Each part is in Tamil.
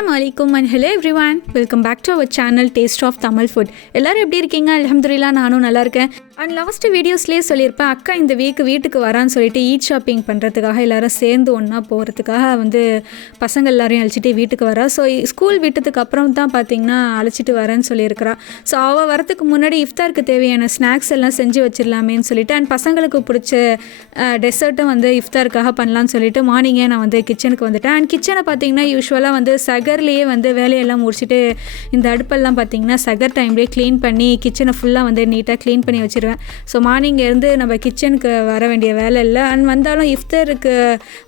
Assalamu alaikum and hello everyone. Welcome back to our channel Taste of Tamil Food. எல்லாரும் எப்படி இருக்கீங்க? அல்ஹம்துலில்லாஹ் நானும் நல்லா இருக்கேன். அண்ட் லாஸ்ட் வீடியோஸ்லேயே சொல்லியிருப்பேன், அக்கா இந்த வீட்டுக்கு வரான்னு சொல்லிட்டு ஈட் ஷாப்பிங் பண்ணுறதுக்காக எல்லோரும் சேர்ந்து ஒன்றா போகிறதுக்காக பசங்க எல்லாரையும் அழைச்சிட்டு வீட்டுக்கு வரா. ஸோ ஸ்கூல் விட்டதுக்கு அப்புறம் தான் பார்த்திங்கன்னா அழைச்சிட்டு வரேன்னு சொல்லியிருக்கிறா. ஸோ அவள் வரத்துக்கு முன்னாடி இஃப்தாருக்கு தேவையான ஸ்நாக்ஸ் எல்லாம் செஞ்சு வச்சிடலாமேன்னு சொல்லிட்டு அண்ட் பசங்களுக்கு பிடிச்ச டெசர்ட்டும் இஃப்தாருக்காக பண்ணலான்னு சொல்லிட்டு மார்னிங்கே நான் கிச்சனுக்கு வந்துட்டேன். அண்ட் கிச்சனை பார்த்திங்கன்னா யூஸ்வலாக சகர்லேயே வேலையெல்லாம் முடிச்சுட்டு இந்த அடுப்பெல்லாம் பார்த்திங்கன்னா சகர் டைம்லேயே க்ளீன் பண்ணி கிச்சனை ஃபுல்லாக நீட்டாக க்ளீன் பண்ணி வச்சுருவேன். ஸோ மார்னிங்லேருந்து நம்ம கிச்சனுக்கு வர வேண்டிய வேலை இல்லை. அண்ட் வந்தாலும் இஃப்தாருக்கு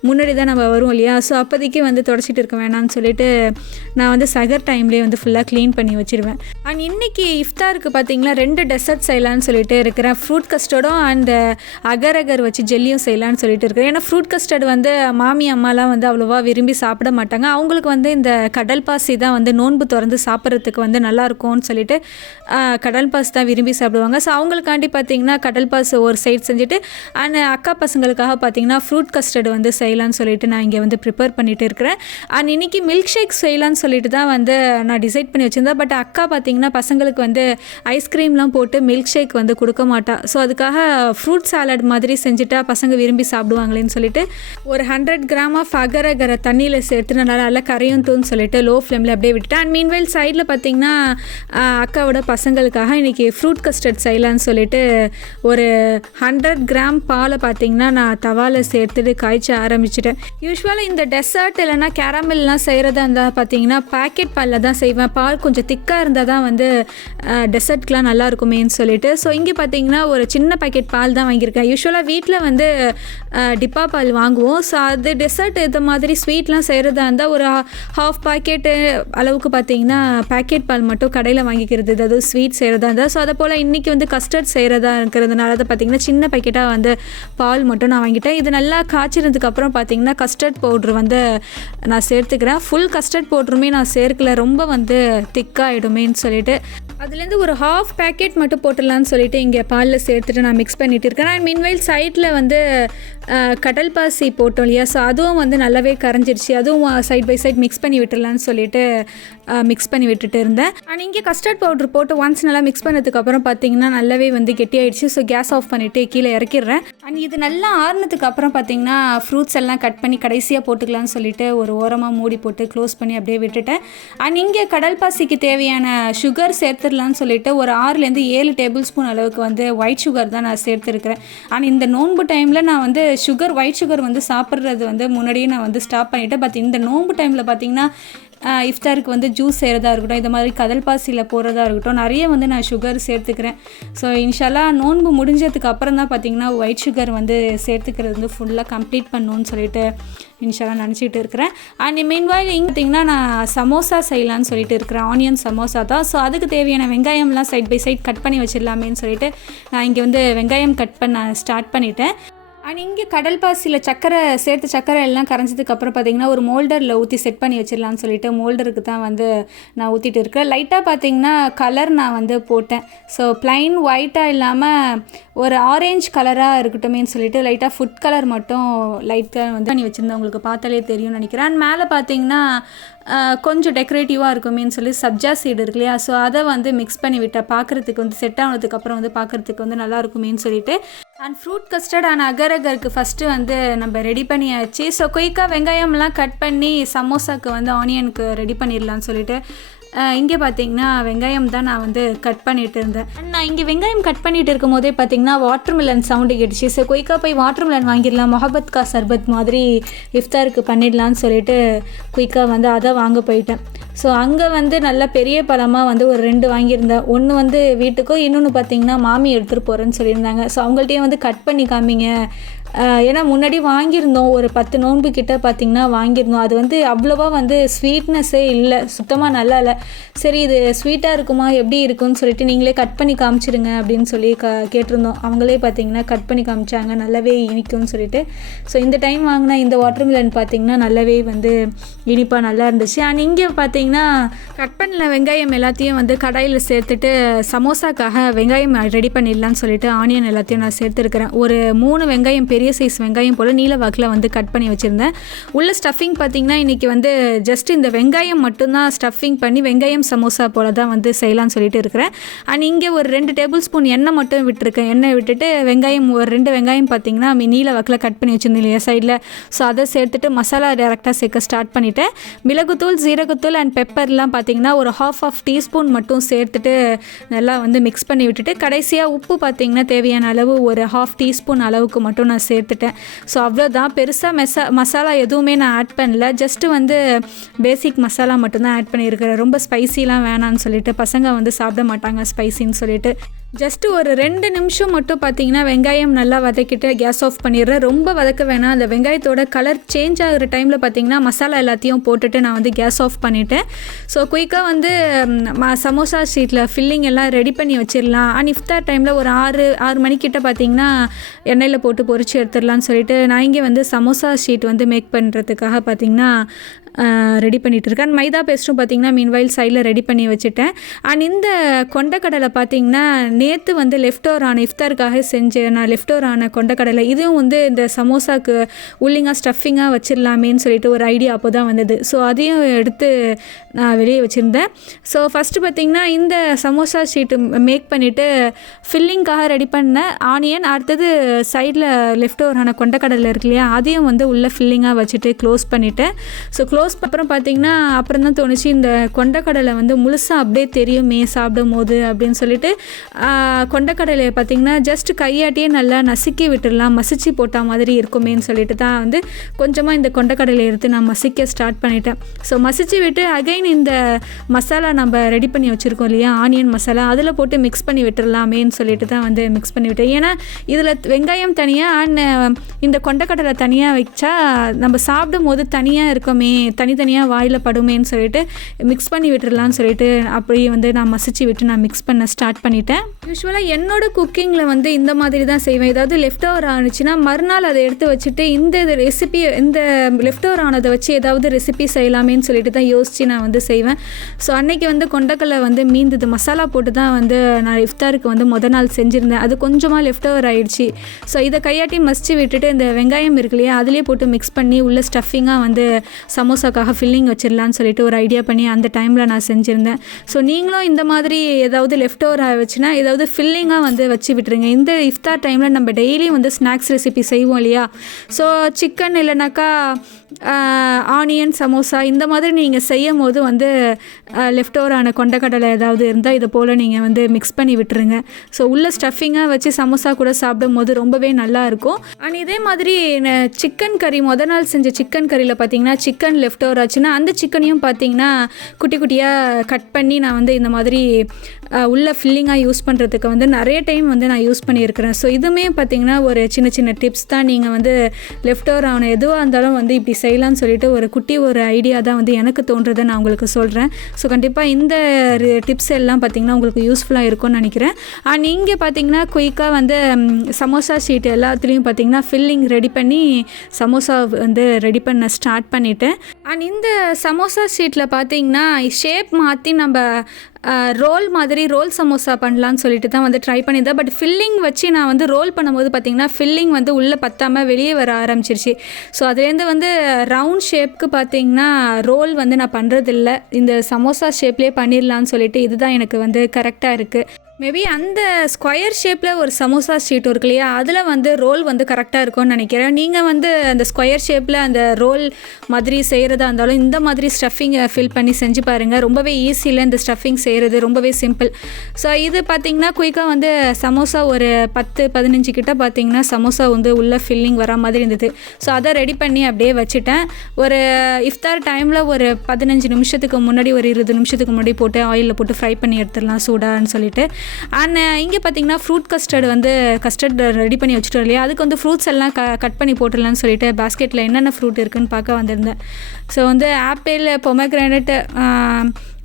முன்னாடி தான் நம்ம வருவோம் இல்லையா, ஸோ அப்போதைக்கு தொடச்சிட்டு இருக்க வேணாம்னு சொல்லிட்டு நான் சகர் டைம்லேயே ஃபுல்லாக க்ளீன் பண்ணி வச்சுருவேன். அண்ட் இன்றைக்கி இஃப்தாருக்கு பார்த்திங்கன்னா 2 டெசர்ட் செய்யலான்னு சொல்லிட்டு இருக்கிறேன். ஃப்ரூட் கஸ்டர்டும் அண்ட் அகர் வச்சு ஜெல்லியும் செய்யலான்னு சொல்லிட்டு இருக்கிறேன். ஏன்னா ஃப்ரூட் கஸ்டர்ட் மாமி அம்மாலாம் அவ்வளோவா விரும்பி சாப்பிட மாட்டாங்க. அவங்களுக்கு இந்த கடல் பாசி தான் நோன்பு திறந்து சாப்பிட்றதுக்கு நல்லாயிருக்கும்னு சொல்லிட்டு கடல் பாசி தான் விரும்பி சாப்பிடுவாங்க. ஸோ அவங்களுக்காண்டி பார்த்திங்கன்னா கடல் பாசி ஒரு சைட் செஞ்சுட்டு அண்ட் அக்கா பசங்களுக்காக பார்த்திங்கன்னா ஃப்ரூட் கஸ்டர்டு செய்யலான்னு சொல்லிட்டு நான் இங்கே ப்ரிப்பேர் பண்ணிகிட்டு இருக்கிறேன். அண்ட் இன்றைக்கி மில்க் ஷேக் செய்யலான்னு சொல்லிட்டு தான் நான் டிசைட் பண்ணி வச்சுருந்தேன். பட் அக்கா பார்த்திங்கன்னா பசங்களுக்கு ஐஸ்கிரீம்லாம் போட்டு மில்க் ஷேக் கொடுக்க மாட்டா. ஸோ அதுக்காக ஃப்ரூட் சாலட் மாதிரி செஞ்சுட்டா பசங்க விரும்பி சாப்பிடுவாங்களேன்னு சொல்லிட்டு ஒரு 100 கிராம் ஆஃப் அகர தண்ணியில் சேர்த்து நல்லா கரையும் தூன்னு சொல்லிட்டு லோ ஃப்ளேமில் அப்படியே விட்டுட்டேன். அண்ட் மீன்வைல் சைடில் பார்த்திங்கன்னா அக்காவோட பசங்களுக்காக இன்றைக்கி ஃப்ரூட் கஸ்டர்ட் செய்யலான்னு சொல்லிட்டு ஒரு 100 கிராம் பாலை பார்த்திங்கன்னா நான் தவாவில் சேர்த்துட்டு காய்ச்ச ஆரம்பிச்சிட்டேன். யூஸ்வலாக இந்த டெசர்ட் இல்லைனா கேரமெல்லாம் செய்கிறதா இருந்தால் பார்த்திங்கன்னா பேக்கெட் பாலில் தான் செய்வேன். பால் கொஞ்சம் திக்காக இருந்தால் தான் டெசர்ட்க்கெலாம் நல்லா இருக்குமேன்னு சொல்லிட்டு. ஸோ இங்கே பார்த்திங்கன்னா ஒரு சின்ன பேக்கெட் பால் தான் வாங்கியிருக்கேன். யூஸ்வலாக வீட்டில் டிப்பா பால் வாங்குவோம். ஸோ அது டெசர்ட் இது மாதிரி ஸ்வீட்லாம் செய்கிறதா இருந்தால் ஒரு ஹாஃப் பாக்கெட்டு அளவுக்கு பார்த்திங்கன்னா பேக்கெட் பால் மட்டும் கடையில் வாங்கிக்கிறது, அதாவது ஸ்வீட் செய்கிறதா இருந்தால். ஸோ அதை போல் இன்றைக்கி கஸ்டர்ட் செய்கிறதா இருக்கிறதுனால அதை பார்த்திங்கன்னா சின்ன பேக்கெட்டாக பால் மட்டும் நான் வாங்கிட்டேன். இது நல்லா காய்ச்சினதுக்கப்புறம் பார்த்திங்கன்னா கஸ்டர்ட் பவுட்ரு நான் சேர்த்துக்கிறேன். ஃபுல் கஸ்டர்ட் பவுட்ருமே நான் சேர்க்கல, ரொம்ப திக்காகிடுமேன்னு சொல்லிட்டு அதுலேருந்து ஒரு ஹாஃப் பேக்கெட் மட்டும் போட்டுடலான்னு சொல்லிட்டு இங்கே பாலில் சேர்த்துட்டு நான் மிக்ஸ் பண்ணிகிட்டு இருக்கேன். அண்ட் மீன்வைல் சைடில் கடல் பாசி போட்டோம் இல்லையா, ஸோ அதுவும் நல்லாவே கரைஞ்சிருச்சு. அதுவும் சைட் பை சைட் மிக்ஸ் பண்ணி விட்டுடலான்னு சொல்லிட்டு மிக்ஸ் பண்ணி விட்டுட்டு இருந்தேன். அண்ட் இங்கே கஸ்டர்ட் பவுட்ரு போட்டு ஒன்ஸ் நல்லா மிக்ஸ் பண்ணதுக்கப்புறம் பார்த்திங்கன்னா நல்லாவே கெட்டியாயிடுச்சு. ஸோ கேஸ் ஆஃப் பண்ணிவிட்டு கீழே இறக்கிடுறேன். அண்ட் இது நல்லா ஆறுனதுக்கு அப்புறம் பார்த்திங்கன்னா ஃப்ரூட்ஸ் எல்லாம் கட் பண்ணி கடைசியாக போட்டுக்கலான்னு சொல்லிட்டு ஒரு ஓரமாக மூடி போட்டு க்ளோஸ் பண்ணி அப்படியே விட்டுட்டேன். அண்ட் இங்கே கடல் பாசிக்கு தேவையான சுகர் சேர்த்துடலான்னு சொல்லிட்டு ஒரு 6லேருந்து 7 டேபிள் ஸ்பூன் அளவுக்கு ஒயிட் சுகர் தான் நான் சேர்த்துருக்கிறேன். அண்ட் இந்த நோன்பு டைமில் நான் சுகர் ஒயிட் சுகர் சாப்பிட்றது முன்னாடியே நான் ஸ்டாப் பண்ணிவிட்டேன். பட் இந்த நோன்பு டைமில் பார்த்திங்கன்னா இஃப்தாருக்கு ஜூஸ் செய்கிறதா இருக்கட்டும், இந்த மாதிரி கடல் பாசியில் போகிறதா இருக்கட்டும், நிறைய நான் சுகர் சேர்த்துக்கிறேன். ஸோ இன்ஷால்லா நோன்பு முடிஞ்சதுக்கு அப்புறம் தான் பார்த்திங்கன்னா ஒயிட் சுகர் சேர்த்துக்கிறது ஃபுல்லாக கம்ப்ளீட் பண்ணணுன்னு சொல்லிட்டு இன்ஷால்லா நினச்சிட்டு இருக்கிறேன். அண்ட் மீன்வாயில் இங்கே பார்த்திங்கன்னா நான் சமோசா செய்யலான்னு சொல்லிட்டு இருக்கிறேன். ஆனியன் சமோசா தான். ஸோ அதுக்கு தேவையான வெங்காயம்லாம் சைட் பை சைட் கட் பண்ணி வச்சிடலாமேன்னு சொல்லிட்டு நான் இங்கே வெங்காயம் கட் பண்ண ஸ்டார்ட் பண்ணிட்டேன். அண்ட் இங்கே கடல் பாசியில் சர்க்கரை எல்லாம் கரைஞ்சதுக்கப்புறம் பார்த்திங்கன்னா ஒரு மோல்டரில் ஊற்றி செட் பண்ணி வச்சிடலான்னு சொல்லிட்டு மோல்டருக்கு தான் நான் ஊற்றிட்டு இருக்கேன். லைட்டாக பார்த்திங்கன்னா கலர் நான் போட்டேன். ஸோ ப்ளைன் ஒயிட்டாக இல்லாமல் ஒரு ஆரேஞ்ச் கலராக இருக்கட்டுமேன்னு சொல்லிட்டு லைட்டாக ஃபுட் கலர் மட்டும் லைட்டாக பண்ணி வச்சுருந்தேன். உங்களுக்கு பார்த்தாலே தெரியும்னு நினைக்கிறேன். அண்ட் மேலே பார்த்திங்கன்னா கொஞ்சம் டெக்கரேட்டிவாக இருக்குமேன்னு சொல்லி சப்ஜா சீடு இருக்கு இல்லையா, ஸோ அதை மிக்ஸ் பண்ணி விட்டேன். பார்க்குறதுக்கு செட் ஆனதுக்கப்புறம் பார்க்குறதுக்கு நல்லா இருக்குமேன்னு சொல்லிட்டு. அண்ட் ஃப்ரூட் கஸ்டர்ட் அண்ட் அகருக்கு ஃபஸ்ட்டு நம்ம ரெடி பண்ணியாச்சு. ஸோ குயிக்காக வெங்காயம்லாம் கட் பண்ணி சமோசாவுக்கு ஆனியனுக்கு ரெடி பண்ணிடலான்னு சொல்லிட்டு இங்கே பார்த்திங்கன்னா வெங்காயம் தான் நான் கட் பண்ணிகிட்டு இருந்தேன். நான் இங்கே வெங்காயம் கட் பண்ணிகிட்டு இருக்கும் போதே பார்த்திங்கன்னா வாட்டர் மிலன் சவுண்டு கேட்டுச்சு. ஸோ குயிக்காக போய் வாட்டர் மிலன் வாங்கிடலாம், மொஹபத் கா சர்பத் மாதிரி இஃப்தாருக்கு பண்ணிடலான்னு சொல்லிட்டு குயிக்காக அதை வாங்க போயிட்டேன். ஸோ அங்கே நல்ல பெரிய பழமாக ஒரு 2 வாங்கியிருந்தேன். ஒன்று வீட்டுக்கும், இன்னொன்று பார்த்திங்கன்னா மாமி எடுத்துகிட்டு போகிறேன்னு சொல்லியிருந்தாங்க. ஸோ அவங்கள்ட்டையே கட் பண்ணி காமிங்க, ஏன்னா முன்னாடி வாங்கியிருந்தோம் ஒரு 10 நோன்பு கிட்ட பார்த்திங்கன்னா வாங்கியிருந்தோம். அது அவ்வளோவா ஸ்வீட்னஸ்ஸே இல்லை, சுத்தமாக நல்லா இல்லை. சரி இது ஸ்வீட்டாக இருக்குமா எப்படி இருக்குன்னு சொல்லிட்டு நீங்களே கட் பண்ணி காமிச்சிருங்க அப்படின்னு சொல்லி கேட்டிருந்தோம். அவங்களே பார்த்திங்கன்னா கட் பண்ணி காமிச்சாங்க, நல்லாவே இனிக்கும்னு சொல்லிட்டு. ஸோ இந்த டைம் வாங்கினா இந்த வாட்டர் மிலன் பார்த்திங்கன்னா நல்லாவே இனிப்பாக நல்லா இருந்துச்சு. அண்ட் இங்கே பார்த்திங்கன்னா கட் பண்ணல வெங்காயம் எல்லாத்தையும் கடாயில் சேர்த்துட்டு சமோசாக்காக வெங்காயம் ரெடி பண்ணிடலான்னு சொல்லிட்டு ஆனியன் எல்லாத்தையும் நான் சேர்த்துருக்கிறேன். ஒரு 3 வெங்காயம் பெரிய பெரிய சைஸ் வெங்காயம் போல் நீல வாக்கில் வந்து கட் பண்ணி வச்சுருந்தேன். உள்ள ஸ்டஃபிங் பார்த்திங்கன்னா இன்றைக்கி வந்து ஜஸ்ட் இந்த வெங்காயம் மட்டும்தான் ஸ்டஃபிங் பண்ணி வெங்காயம் சமோசா போல் தான் வந்து செய்யலான்னு சொல்லிட்டு இருக்கிறேன். அண்ட் இங்கே ஒரு 2 டேபிள் ஸ்பூன் எண்ணெய் மட்டும் விட்டுருக்கேன். எண்ணெய் விட்டுட்டு வெங்காயம் ஒரு 2 வெங்காயம் பார்த்திங்கன்னா நீல வாக்கில் கட் பண்ணி வச்சுருந்தேன் இல்லையா சைடில். ஸோ அதை சேர்த்துட்டு மசாலா டேரெக்டாக சேர்க்க ஸ்டார்ட் பண்ணிவிட்டேன். மிளகுத்தூள், ஜீரகத்தூள் அண்ட் பெப்பர்லாம் பார்த்திங்கன்னா ஒரு ½ டீஸ்பூன் மட்டும் சேர்த்துட்டு நல்லா வந்து மிக்ஸ் பண்ணி விட்டுட்டு கடைசியாக உப்பு பார்த்திங்கன்னா தேவையான அளவு ஒரு ½ டீஸ்பூன் அளவுக்கு மட்டும் நான் சேர்த்துட்டேன். ஸோ அவ்வளோதான். பெருசாக மசாலா எதுவுமே நான் ஆட் பண்ணல. ஜஸ்ட்டு வந்து பேசிக் மசாலா மட்டும்தான் ஆட் பண்ணியிருக்கிறேன். ரொம்ப ஸ்பைசிலாம் வேணான்னு சொல்லிட்டு பசங்க வந்து சாப்பிட மாட்டாங்க ஸ்பைசின்னு சொல்லிட்டு. ஜஸ்ட்டு ஒரு 2 நிமிஷம் மட்டும் பார்த்திங்கன்னா வெங்காயம் நல்லா வதக்கிட்டு கேஸ் ஆஃப் பண்ணிடுறேன். ரொம்ப வதக்க வேணாம். அந்த வெங்காயத்தோட கலர் சேஞ்ச் ஆகிற டைமில் பார்த்திங்கன்னா மசாலா எல்லாத்தையும் போட்டுட்டு நான் வந்து கேஸ் ஆஃப் பண்ணிவிட்டேன். ஸோ குயிக்காக வந்து சமோசா ஷீட்டில் ஃபில்லிங் எல்லாம் ரெடி பண்ணி வச்சிடலாம். அண்ட் இஃப்தார் டைமில் ஒரு 6 மணிக்கிட்ட பார்த்திங்கன்னா எண்ணெயில் போட்டு பொரிச்சு எடுத்துடலான்னு சொல்லிட்டு நான் இங்கே வந்து சமோசா ஷீட் வந்து மேக் பண்ணுறதுக்காக பார்த்திங்கன்னா ரெடி பண்ணிகிட்டு இருக்கேன். அண்ட் மைதா பேஸ்ட்டும் பார்த்திங்கன்னா மீன்வைல் சைடில் ரெடி பண்ணி வச்சுட்டேன். அண்ட் இந்த கொண்டக்கடலை பார்த்திங்கன்னா நேற்று வந்து லெஃப்ட் ஓவர் ஆன இஃப்தாருக்காக நான் லெஃப்ட் ஓவர் ஆன கொண்டக்கடலை இதுவும் வந்து இந்த சமோசாவுக்கு உள்ளிங்காக ஸ்டஃபிங்காக வச்சிடலாமேன்னு சொல்லிட்டு ஒரு ஐடியா அப்போ தான் வந்தது. ஸோ அதையும் எடுத்து நான் வெளியே வச்சுருந்தேன். ஸோ ஃபஸ்ட்டு பார்த்திங்கன்னா இந்த சமோசா ஷீட்டு மேக் பண்ணிவிட்டு ஃபில்லிங்காக ரெடி பண்ணேன் ஆனியன். அடுத்தது சைடில் லெஃப்ட் ஓவர் ஆன கொண்டக்கடலை இருக்கு இல்லையா அதையும் வந்து உள்ளே ஃபில்லிங்காக வச்சுட்டு க்ளோஸ் பண்ணிவிட்டேன். ஸோ க்ளோஸ் அப்புறம் பார்த்திங்கன்னா அப்புறம் தான் தோணுச்சு இந்த கொண்டக்கடலை வந்து முழுசாக அப்படியே தெரியுமே சாப்பிடும் போது அப்படின்னு சொல்லிட்டு கொண்டக்கடலையை பார்த்திங்கன்னா ஜஸ்ட் கையாட்டியே நல்லா நசுக்கி விட்டுடலாம், மசிச்சு போட்டால் மாதிரி இருக்குமேன்னு சொல்லிட்டு தான் வந்து கொஞ்சமாக இந்த கொண்டக்கடலை எடுத்து நான் மசிக்க ஸ்டார்ட் பண்ணிட்டேன். ஸோ மசிச்சு விட்டு அகைன் இந்த மசாலா நம்ம ரெடி பண்ணி வச்சுருக்கோம் இல்லையா ஆனியன் மசாலா அதில் போட்டு மிக்ஸ் பண்ணி விட்டுடலாமேன்னு சொல்லிட்டு தான் வந்து மிக்ஸ் பண்ணி விட்டேன். ஏன்னா இதில் வெங்காயம் தனியாக அண்ட் இந்த கொண்டக்கடலை தனியாக வச்சா நம்ம சாப்பிடும் போது தனியாக இருக்கோமே தனித்தனியாக வாயில் படுமேன்னு சொல்லிட்டு மிக்ஸ் பண்ணி விட்டுடலான்னு சொல்லிட்டு அப்படியே வந்து நான் மசிச்சு விட்டு நான் மிக்ஸ் பண்ண ஸ்டார்ட் பண்ணிட்டேன். யூஸ்வலாக என்னோட குக்கிங்கில் வந்து இந்த மாதிரி தான் செய்வேன். ஏதாவது லெஃப்ட் ஓவர் ஆனிச்சுன்னா மறுநாள் அதை எடுத்து வச்சுட்டு இந்த ரெசிபி இந்த லெஃப்ட் ஓவர் ஆனதை வச்சு ஏதாவது ரெசிபி செய்யலாமேன்னு சொல்லிட்டு தான் யோசித்து நான் வந்து செய்வேன். ஸோ அன்றைக்கி வந்து கொண்டக்கடலை வந்து மீந்தது மசாலா போட்டு தான் வந்து நான் இஃப்தாருக்கு வந்து மொதல் நாள் செஞ்சுருந்தேன். அது கொஞ்சமாக லெஃப்ட் ஓவர் ஆகிடுச்சு. ஸோ இதை கையாட்டி மசிச்சு விட்டுட்டு இந்த வெங்காயம் இருக்கு இல்லையா அதுலேயே போட்டு மிக்ஸ் பண்ணி உள்ள ஸ்டஃபிங்காக வந்து சமோசாக்காக ஃபில்லிங் வச்சிடலான்னு சொல்லிட்டு ஒரு ஐடியா பண்ணி அந்த டைமில் நான் செஞ்சுருந்தேன். ஸோ நீங்களும் இந்த மாதிரி ஏதாவது லெஃப்ட் ஓவர் ஆகிடுச்சுன்னா ஏதாவது ஃபில்லிங்காக வந்து வச்சு விட்டுருங்க. இந்த இஃப்தார் டைமில் நம்ம டெய்லியும் வந்து ஸ்நாக்ஸ் ரெசிபி செய்வோம் இல்லையா. ஸோ சிக்கன் இல்லைனாக்கா ஆனியன் சமோசா இந்த மாதிரி நீங்கள் செய்யும் போது வந்து லெஃப்ட் ஓவர் ஆன கொண்டக்கடலை ஏதாவது இருந்தால் இதை போல் நீங்கள் வந்து மிக்ஸ் பண்ணி விட்டுருங்க. ஸோ உள்ள ஸ்டஃபிங்காக வச்சு சமோசா கூட சாப்பிடும் போது ரொம்பவே நல்லாயிருக்கும். அண்ட் இதே மாதிரி சிக்கன் கறி மொதல் நாள் செஞ்ச சிக்கன் கறியில் பார்த்திங்கன்னா சிக்கன் லெஃப்ட் ஓவர் ஆச்சுன்னா அந்த சிக்கனையும் பார்த்திங்கன்னா குட்டி குட்டியாக கட் பண்ணி நான் வந்து இந்த மாதிரி உள்ள ஃபில்லிங்காக யூஸ் பண்ணுறதுக்கு வந்து நிறைய டைம் வந்து நான் யூஸ் பண்ணியிருக்கிறேன். ஸோ இதுவுமே பார்த்திங்கன்னா ஒரு சின்ன சின்ன டிப்ஸ் தான். நீங்கள் வந்து லெஃப்ட் ஓவர் ஆன எதுவாக இருந்தாலும் வந்து இப்படி செய்யலான்னு சொல்லிட்டு ஒரு ஐடியா தான் வந்து எனக்கு தோன்றதை நான் உங்களுக்கு சொல்கிறேன். ஸோ கண்டிப்பாக இந்த டிப்ஸ் எல்லாம் பார்த்திங்கன்னா உங்களுக்கு யூஸ்ஃபுல்லாக இருக்கும்னு நினைக்கிறேன். அண்ட் இங்கே பார்த்திங்கன்னா குயிக்காக வந்து சமோசா ஷீட் எல்லாத்துலேயும் பார்த்திங்கன்னா ஃபில்லிங் ரெடி பண்ணி சமோசா வந்து ரெடி பண்ண ஸ்டார்ட் பண்ணிவிட்டேன். அண்ட் இந்த சமோசா ஷீட்டில் பார்த்திங்கன்னா ஷேப் மாற்றி நம்ம ரோல் சமோசா பண்ணலான்னு சொல்லிட்டு தான் வந்து ட்ரை பண்ணியிருந்தேன். பட் ஃபில்லிங் வச்சு நான் வந்து ரோல் பண்ணும்போது பார்த்திங்கன்னா ஃபில்லிங் வந்து உள்ளே பத்தாமல் வெளியே வர ஆரம்பிச்சிருச்சு. ஸோ அதுலேருந்து வந்து ரவுண்ட் ஷேப்க்கு பார்த்திங்கன்னா ரோல் வந்து நான் பண்ணுறதில்ல. இந்த சமோசா ஷேப்லேயே பண்ணிடலான்னு சொல்லிட்டு இதுதான் எனக்கு வந்து கரெக்டாக இருக்குது. மேபி அந்த ஸ்கொயர் ஷேப்பில் ஒரு சமோசா ஷீட் இருக்கு இல்லையா அதில் வந்து ரோல் வந்து கரெக்டாக இருக்கும்னு நினைக்கிறேன். நீங்கள் வந்து அந்த ஸ்கொயர் ஷேப்பில் அந்த ரோல் மாதிரி செய்கிறதா இருந்தாலும் இந்த மாதிரி ஸ்டஃபிங்கை ஃபில் பண்ணி செஞ்சு பாருங்கள். ரொம்பவே ஈஸியில் இந்த ஸ்டஃபிங் செய்கிறது ரொம்பவே சிம்பிள். ஸோ இது பார்த்திங்கன்னா குயிக்காக வந்து சமோசா ஒரு 10-15 கிட்ட பார்த்திங்கன்னா சமோசா வந்து உள்ள ஃபில்லிங் வர மாதிரி இருந்தது. ஸோ அதை ரெடி பண்ணி அப்படியே வச்சுட்டேன். ஒரு இஃப்தார் டைமில் ஒரு 15 நிமிஷத்துக்கு முன்னாடி ஒரு 20 நிமிஷத்துக்கு முன்னாடி போட்டு ஆயிலில் போட்டு ஃப்ரை பண்ணி எடுத்துடலாம் சூடான்னு சொல்லிட்டு. அண்ட் இங்கே பார்த்திங்கன்னா ஃப்ரூட் கஸ்டர்ட் ரெடி பண்ணி வச்சுட்டோம் இல்லையா அதுக்கு வந்து ஃப்ரூட்ஸ் எல்லாம் கட் பண்ணி போட்டுடலான்னு சொல்லிட்டு பேஸ்கெட்டில் என்னென்ன ஃப்ரூட் இருக்குதுன்னு பார்க்க வந்திருந்தேன். ஸோ வந்து ஆப்பிள், பொமக்ரானட்,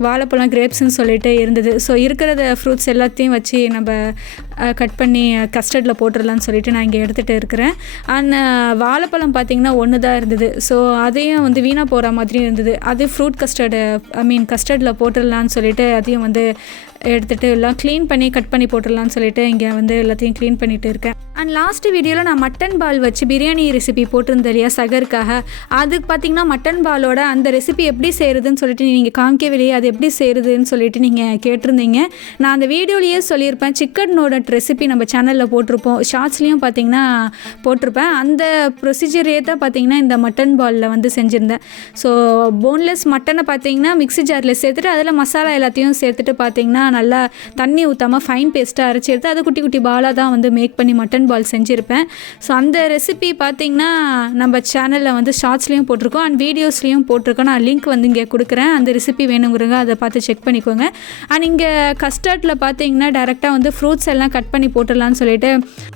வாழைப்பழம், கிரேப்ஸ்ன்னு சொல்லிட்டு இருந்தது. ஸோ இருக்கிறத ஃப்ரூட்ஸ் எல்லாத்தையும் வச்சு நம்ம கட் பண்ணி கஸ்டர்டில் போட்டுடலான்னு சொல்லிட்டு நான் இங்கே எடுத்துகிட்டு இருக்கிறேன். அண்ட் வாழைப்பழம் பார்த்திங்கன்னா ஒன்று தான் இருந்தது. ஸோ அதையும் வந்து வீணாக போகிற மாதிரியும் இருந்தது. அது ஃப்ரூட் கஸ்டர்டில் போட்டுடலான்னு சொல்லிட்டு அதையும் வந்து எடுத்துகிட்டு எல்லாம் க்ளீன் பண்ணி கட் பண்ணி போட்டுடலான்னு சொல்லிட்டு இங்கே வந்து எல்லாத்தையும் க்ளீன் பண்ணிகிட்டு இருக்கேன். அண்ட் லாஸ்ட் வீடியோவில் நான் மட்டன் பால் வச்சு பிரியாணி ரெசிபி போட்டிருந்தேன் இல்லையா சகருக்காக. அதுக்கு பார்த்திங்கன்னா மட்டன் பாலோட அந்த ரெசிபி எப்படி செய்கிறதுன்னு சொல்லிட்டு நீங்கள் காமிக்கவில்லையே, அது எப்படி செய்கிறதுன்னு சொல்லிட்டு நீங்கள் கேட்டிருந்தீங்க. நான் அந்த வீடியோலேயே சொல்லியிருப்பேன். சிக்கனோட ரெசிபி நம்ம சேனலில் போட்டிருப்போம், ஷார்ட்ஸ்லேயும் பார்த்திங்கன்னா போட்டிருப்பேன். அந்த ப்ரொசீஜரே தான் பார்த்திங்கன்னா இந்த மட்டன் பாலில் வந்து செஞ்சுருந்தேன். ஸோ போன்லெஸ் மட்டனை பார்த்திங்கன்னா மிக்ஸி ஜாரில் சேர்த்துட்டு அதில் மசாலா எல்லாத்தையும் சேர்த்துட்டு பார்த்திங்கன்னா நல்லா தண்ணி ஊற்றாமல் ஃபைன் பேஸ்ட்டாக அரைச்சி எடுத்து அதை குட்டி குட்டி பாலாக தான் வந்து மேக் பண்ணி மட்டன் பால் செஞ்சுருப்பேன். ஸோ அந்த ரெசிபி பார்த்திங்கன்னா நம்ம சேனலில் வந்து ஷார்ட்ஸ்லேயும் போட்டிருக்கோம் அண்ட் வீடியோஸ்லேயும் போட்டிருக்கோம். நான் லிங்க் வந்து இங்கே கொடுக்குறேன். அந்த ரெசிபி வேணுங்கிறங்க அதை பார்த்து செக் பண்ணிக்கோங்க. அண்ட் இங்கே கஸ்டர்டில் பார்த்திங்கன்னா டேரெக்டாக வந்து ஃப்ரூட்ஸ் எல்லாம் கட் பண்ணி போட்டுடலான்னு சொல்லிட்டு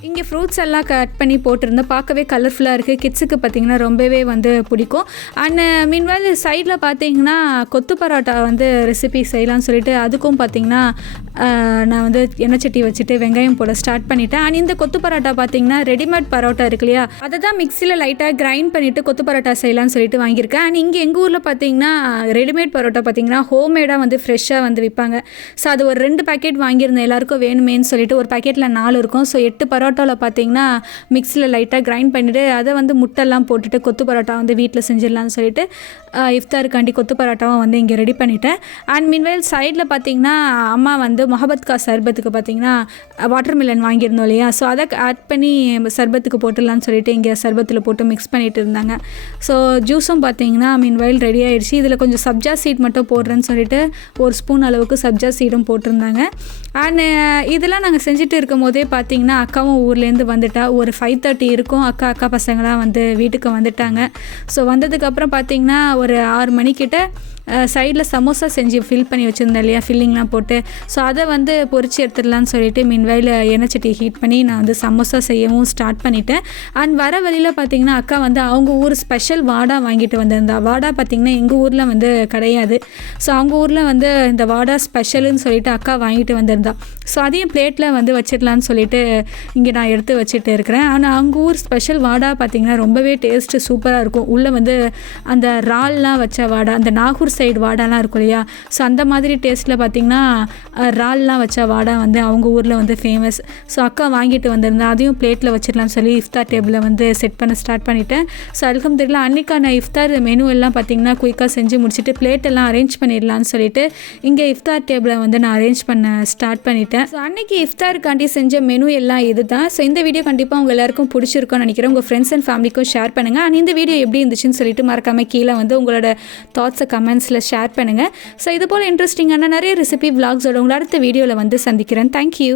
இங்கே ஃப்ரூட்ஸ் எல்லாம் கட் பண்ணி போட்டிருந்தேன். பார்க்கவே கலர்ஃபுல்லாக இருக்குது. கிட்ஸுக்கு பார்த்திங்கன்னா ரொம்பவே வந்து பிடிக்கும். அண்ட் மீன்வேல் சைடில் பார்த்திங்கன்னா கொத்து பரோட்டா வந்து ரெசிபி செய்யலான்னு சொல்லிட்டு அதுக்கும் பார்த்திங்கன்னா நான் வந்து எண்ணெய் சட்டி வச்சுட்டு வெங்காயம் போட ஸ்டார்ட் பண்ணிட்டேன். அண்ட் இந்த கொத்து பரோட்டா பார்த்தீங்கன்னா ரெடிமேட் பரோட்டா இருக்கு இல்லையா, அதை தான் மிக்சியில் லைட்டாக கிரைண்ட் பண்ணிவிட்டு கொத்து பரோட்டா செய்யலாம்னு சொல்லிட்டு வாங்கியிருக்கேன். அண்ட் இங்கே எங்கள் ஊரில் பார்த்தீங்கன்னா ரெடிமேட் பரோட்டா பார்த்தீங்கன்னா ஹோம்மேடாக வந்து ஃப்ரெஷ்ஷாக வந்து விற்பாங்க. ஸோ அது ஒரு 2 பேக்கெட் வாங்கியிருந்தேன். எல்லாருக்கும் வேணுமேன்னு சொல்லிட்டு ஒரு பேக்கெட்டில் 4 இருக்கும். ஸோ 8 பரோட்டாவில் பார்த்தீங்கன்னா மிக்சியில் லைட்டாக கிரைண்ட் பண்ணிவிட்டு அதை வந்து முட்டைலாம் போட்டுட்டு கொத்து பரோட்டா வந்து வீட்டில் செஞ்சிடலான்னு சொல்லிட்டு இஃப்தாருக்காண்டி கொத்து பரோட்டாவும் வந்து இங்கே ரெடி பண்ணிட்டேன். அண்ட் மீன்வேல் சைடில் பார்த்தீங்கன்னா அம்மா வந்து முஹப்பத் கா சர்பத்துக்கு பார்த்தீங்கன்னா வாட்டர்மெலன் வாங்கியிருந்தோம் இல்லையா, ஸோ அதை ஆட் பண்ணி சர்பத்துக்கு போட்டுடலான்னு சொல்லிட்டு இங்கே சர்பத்தில் போட்டு மிக்ஸ் பண்ணிட்டு இருந்தாங்க. ஸோ ஜூஸும் பார்த்தீங்கன்னா மீன்வைல் ரெடி ஆகிடுச்சு. இதில் கொஞ்சம் சப்ஜா சீட் மட்டும் போடுறேன்னு சொல்லிட்டு 1 ஸ்பூன் அளவுக்கு சப்ஜா சீடும் போட்டிருந்தாங்க. அண்ட் இதெல்லாம் நாங்கள் செஞ்சுட்டு இருக்கும் போதே பார்த்தீங்கன்னா அக்காவும் ஊர்லேருந்து வந்துட்டா. ஒரு 5:30 இருக்கும். அக்கா பசங்களாம் வந்து வீட்டுக்கு வந்துட்டாங்க. ஸோ வந்ததுக்கப்புறம் பார்த்தீங்கன்னா ஒரு 6 மணிக்கிட்ட சைடில் சமோசா செஞ்சு ஃபில் பண்ணி வச்சுருந்தேன் இல்லையா, ஃபில்லிங்லாம் போட்டு. ஸோ அதை வந்து பொரிச்சு எடுத்துடலான்னு சொல்லிட்டு மீன்வைல் எண்ணெய் சட்டி ஹீட் பண்ணி நான் வந்து சமோசா செய்யவும் ஸ்டார்ட் பண்ணிட்டேன். அண்ட் வர வழியில் பார்த்திங்கன்னா அக்கா வந்து அவங்க ஊர் ஸ்பெஷல் வாடா வாங்கிட்டு வந்திருந்தா. வாடா பார்த்திங்கன்னா எங்கள் ஊரில் வந்து கிடையாது. ஸோ அவங்க ஊரில் வந்து இந்த வாடா ஸ்பெஷலுன்னு சொல்லிட்டு அக்கா வாங்கிட்டு வந்திருந்தா. ஸோ அதையும் பிளேட்டில் வந்து வச்சிடலான்னு சொல்லிட்டு இங்கே நான் எடுத்து வச்சுட்டு இருக்கிறேன். ஆனால் அவங்க ஊர் ஸ்பெஷல் வாடா பார்த்திங்கன்னா ரொம்பவே டேஸ்ட்டு சூப்பராக இருக்கும். உள்ளே வந்து அந்த இறால்லாம் வச்ச வாடா, அந்த நாகூர் சைடு வாடாலாம் இருக்கும் இல்லையா, ஸோ அந்த மாதிரி டேஸ்ட்டில் பார்த்திங்கன்னா இறால்லாம் வச்ச வாடா வந்து அவங்க ஊரில் வந்து ஃபேமஸ். ஸோ அக்கா வாங்கிட்டு வந்திருந்தேன். அதையும் பிளேட்டில் வச்சிடலாம்னு சொல்லி இஃப்தார் டேபிளில் வந்து செட் பண்ண ஸ்டார்ட் பண்ணிட்டேன். ஸோ அல்ஹம்துலில்லாஹ் அன்றைக்கான இஃப்தார் மெனு எல்லாம் பார்த்திங்கன்னா குயிக்காக செஞ்சு முடிச்சுட்டு பிளேட்டெல்லாம் அரேஞ்ச் பண்ணிடலான்னு சொல்லிட்டு இங்கே இஃப்தார் டேபிளை வந்து நான் அரேஞ்ச் பண்ண ஸ்டார்ட் பண்ணிட்டேன். ஸோ அன்றைக்கி இஃப்தாருக்காண்டி செஞ்ச மெனு எல்லாம் இது தான். ஸோ இந்த வீடியோ கண்டிப்பாக உங்கள் எல்லாருக்கும் பிடிச்சிருக்கும்னு நினைக்கிறேன். உங்கள் ஃப்ரெண்ட்ஸ் அண்ட் ஃபேமிலிக்கும் ஷேர் பண்ணுங்கள். அண்ட் இந்த வீடியோ எப்படி இருந்துச்சுன்னு சொல்லிட்டு மறக்காமல் கீழே வந்து உங்களோட தாட்ஸை கமெண்ட்ஸில் ஷேர் பண்ணுங்கள். ஸோ இது போல் இன்ட்ரெஸ்டிங்கான நிறைய ரெசிபி விளாக்ஸோட உங்களை அடுத்த வீடியோவில் வந்து சந்திக்கிறேன். தேங்க்யூ.